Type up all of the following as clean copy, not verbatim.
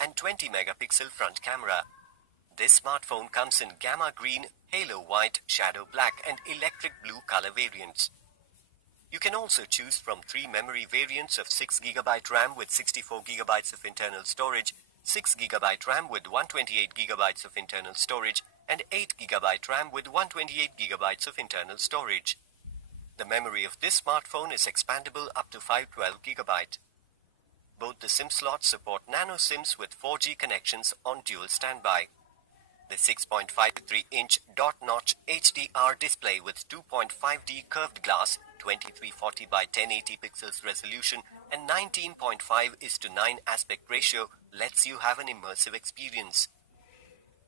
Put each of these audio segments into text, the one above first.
and 20-megapixel front camera. This smartphone comes in Gamma Green, Halo White, Shadow Black and Electric Blue color variants. You can also choose from 3 memory variants of 6GB RAM with 64GB of internal storage, 6GB RAM with 128GB of internal storage, and 8GB RAM with 128GB of internal storage. The memory of this smartphone is expandable up to 512GB. Both the SIM slots support nano SIMs with 4G connections on dual standby. The 6.53-inch dot-notch HDR display with 2.5D curved glass, 2340 by 1080 pixels resolution and 19.5:9 aspect ratio lets you have an immersive experience.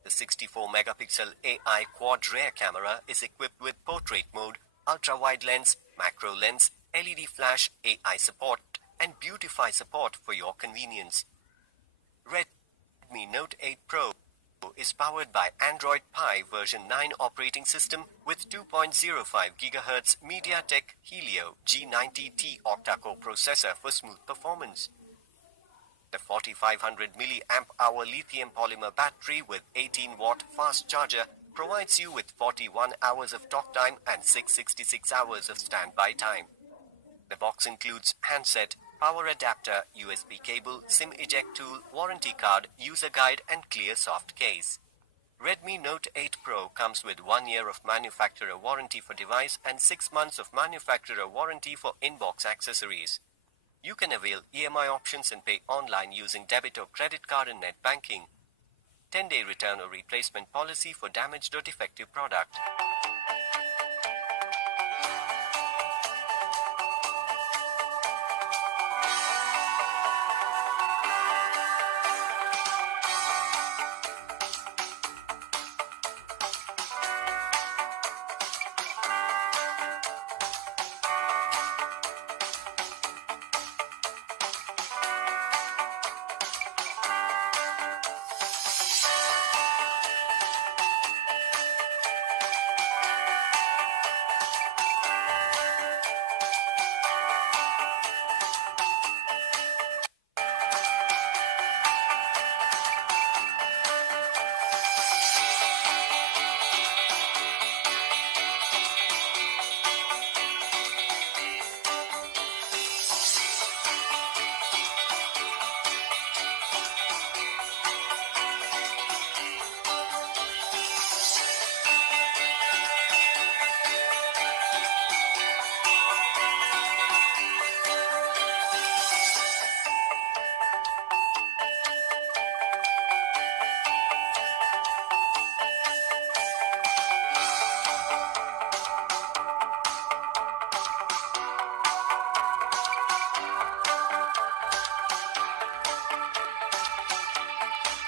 The 64-megapixel AI quad rear camera is equipped with portrait mode, ultra-wide lens, macro lens, LED flash, AI support and Beautify support for your convenience. Redmi Note 8 Pro is powered by Android Pie version 9 operating system with 2.05 GHz MediaTek Helio G90T octa-core processor for smooth performance. The 4500 mAh lithium polymer battery with 18-watt fast charger provides you with 41 hours of talk time and 666 hours of standby time. The box includes handset, power adapter, USB cable, SIM eject tool, warranty card, user guide and clear soft case. Redmi Note 8 Pro comes with 1 year of manufacturer warranty for device and 6 months of manufacturer warranty for in-box accessories. You can avail EMI options and pay online using debit or credit card and net banking. 10-day return or replacement policy for damaged or defective product.